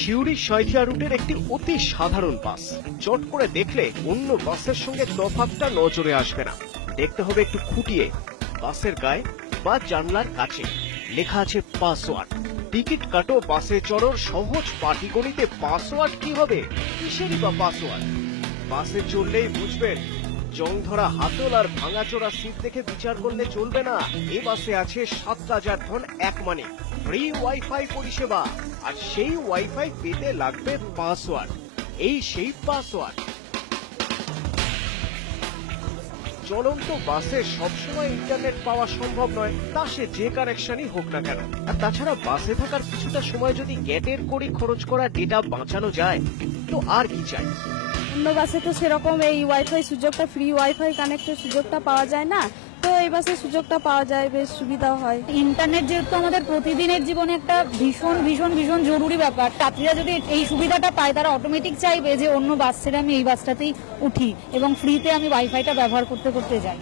সিউড়ি সাঁইথিয়া রুটের একটি অতি সাধারণ বাস। চট করে দেখলে অন্য বাসের সঙ্গে তফাৎটা নজরে আসবে না। দেখতে হবে একটু খুঁটিয়ে। বাসের গায়ে বা জানলার কাছে লেখা আছে পাসওয়ার্ড। টিকিট কাটো, বাসে চড়োর সহজ পাটিগণিতে পাসওয়ার্ড কি হবে? কিসেরই বা পাসওয়ার্ড? বাসে চড়লেই বুঝবেন। জং ধরা হাতল আর ভাঙাচোরা সিট দেখে বিচার করলে চলবে না। এ বাসে আছে ৭,০০০ ধন এক মানে ফ্রি ওয়াইফাই পরিষেবা, আর সেই ওয়াইফাই পেতে লাগবে পাসওয়ার্ড। এই সেই পাসওয়ার্ড। চলন্ত বাসে সবসময় ইন্টারনেট পাওয়া সম্ভব নয়, তা সে যে কানেকশনই হোক না কেন। আর তাছাড়া বাসে থাকার কিছুটা সময় যদি গ্যাটের কড়ি খরচ করা ডেটা বাঁচানো যায়, তো আর কি চাই? অন্য বাসে তো সেরকম এই ওয়াইফাই সুযোগটা, ফ্রি ওয়াইফাই কানেক্টের সুযোগটা পাওয়া যায় না, তো এই বাসে সুযোগটা পাওয়া যায়, বেশ সুবিধা হয়। ইন্টারনেট যেহেতু আমাদের প্রতিদিনের জীবনে একটা ভীষণ ভীষণ ভীষণ জরুরি ব্যাপার, যাত্রীরা যদি এই সুবিধাটা পায় তারা অটোমেটিক চাইবে যে অন্য বাস ছেড়ে আমি এই বাসটাতেই উঠি এবং ফ্রিতে আমি ওয়াইফাইটা ব্যবহার করতে করতে যাই।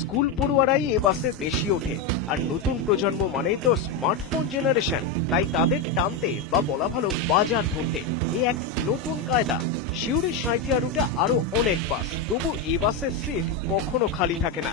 স্কুল পড়ুয়ারাই এ বাসে বেশি ওঠে, আর নতুন প্রজন্ম মানেই তো স্মার্টফোন জেনারেশন, তাই তাদের টানতে বা বলা ভালো বাজার ধরতে এ এক নতুন কায়দা। সিউড়ি সাঁইথিয়া রুটে আরো অনেক বাস, তবু এ বাসের সিট কখনো খালি থাকে না।